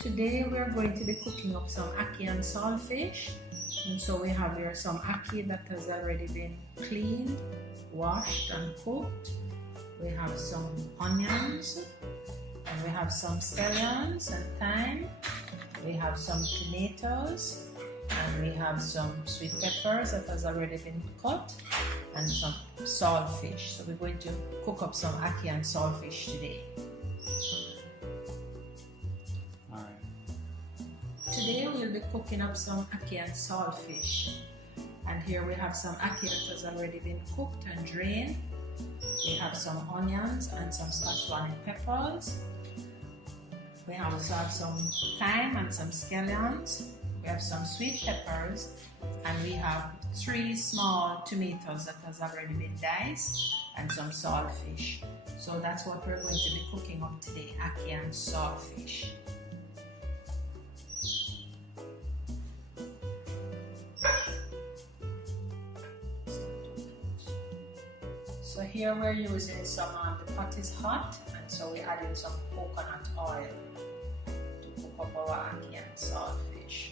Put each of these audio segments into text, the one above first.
Today we are going to be cooking up some ackee and saltfish. And so we have here some ackee that has already been cleaned, washed and cooked. We have some onions, and we have some scallions and thyme. We have some tomatoes, and we have some sweet peppers that has already been cut, and some saltfish. So we're going to cook up some ackee and saltfish today. Today we'll be cooking up some ackee and saltfish. And here we have some ackee that has already been cooked and drained. We have some onions and some scotch bonnet peppers. We also have some thyme and some scallions. We have some sweet peppers, and we have 3 small tomatoes that has already been diced, and some saltfish. So that's what we're going to be cooking up today, ackee and saltfish. So here we're using some, the pot is hot, and so we're adding some coconut oil to cook up our ackee and saltfish.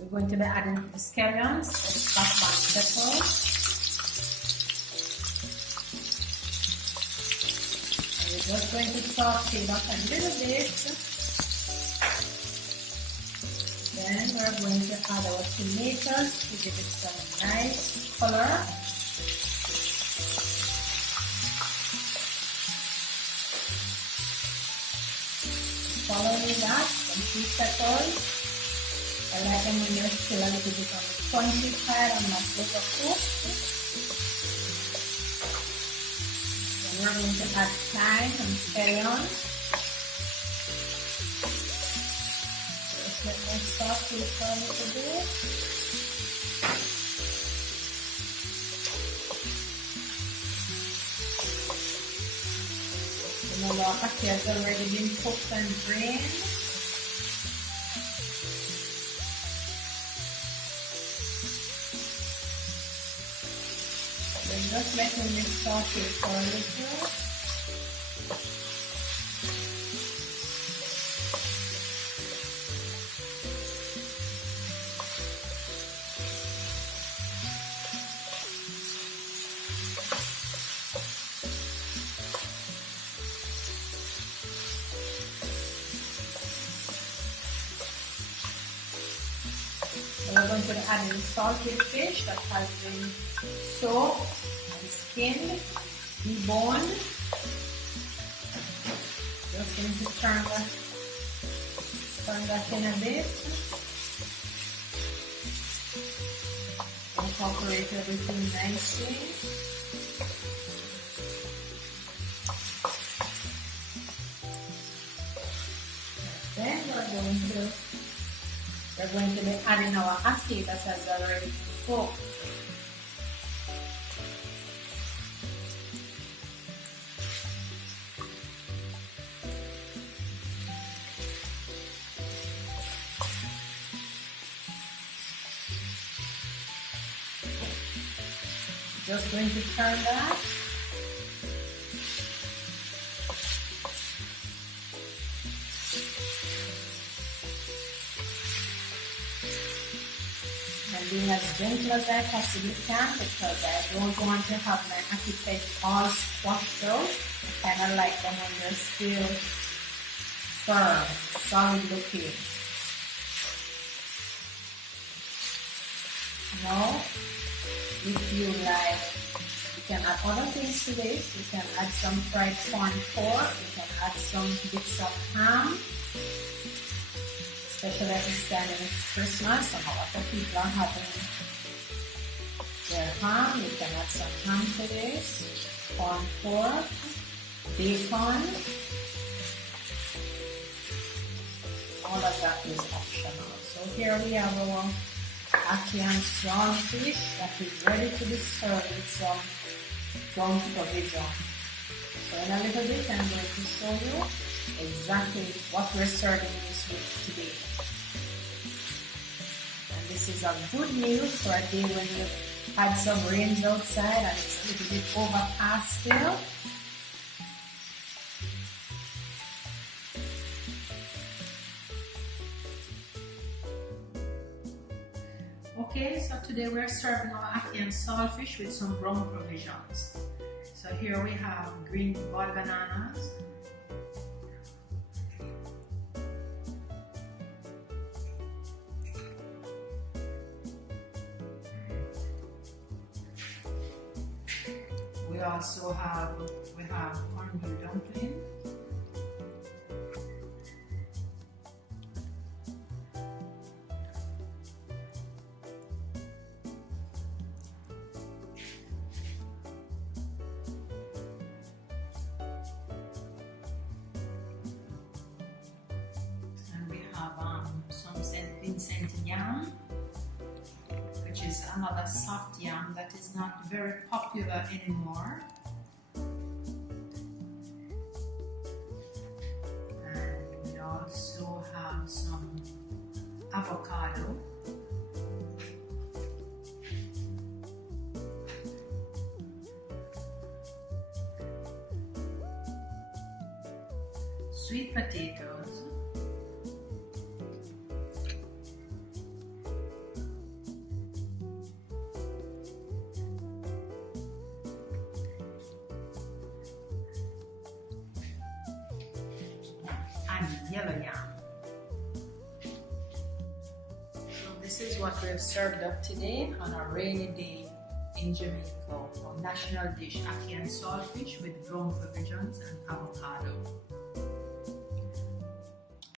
We're going to be adding the scallions, the scotch bonnet peppers, and we're just going to saute that a little bit. Then we're going to add our tomatoes to give it some nice color. Following that, some sweet peppers. I like them when they're still a little bit on the crunchy side and not overcooked. Then we're going to add thyme and scallions. Let me saute it for a little bit. Remember, our ackee has already been cooked and drained. Then just letting this saute for a little. We're going to be adding salted fish that has been soaked and skinned, deboned. Just going to turn that in a bit. Incorporate everything nicely. And then we're going to be adding our ackee that has already been cooked. Just going to turn that. And being as gentle as I possibly can, because I don't want to have my ackee flakes all squashed out. I kind of like them when they're still firm, solid looking. Now, if you like, you can add other things to this. You can add some fried corn pork. You can add some bits of ham. Especially at this time when it's Christmas, and a lot of people are having their ham. You can add some ham to this, corn pork, bacon. All of that is optional. So here we have our ackee and saltfish that is ready to be served with some ground provision. So in a little bit I'm going to show you exactly what we're serving this with today. And this is a good meal for a day when you had some rains outside and it's a little bit overcast still. Okay, so today we're serving our ackee and saltfish with some brown provisions. So here we have green boiled bananas, we also have cornmeal dumpling, and we have some St. Vincent yam, which is another soft yam that is not very popular anymore. And we also have some avocado. Sweet potatoes. And yellow yam. So this is what we've served up today on a rainy day in Jamaica. Our national dish, ackee and saltfish with brown provisions and avocado.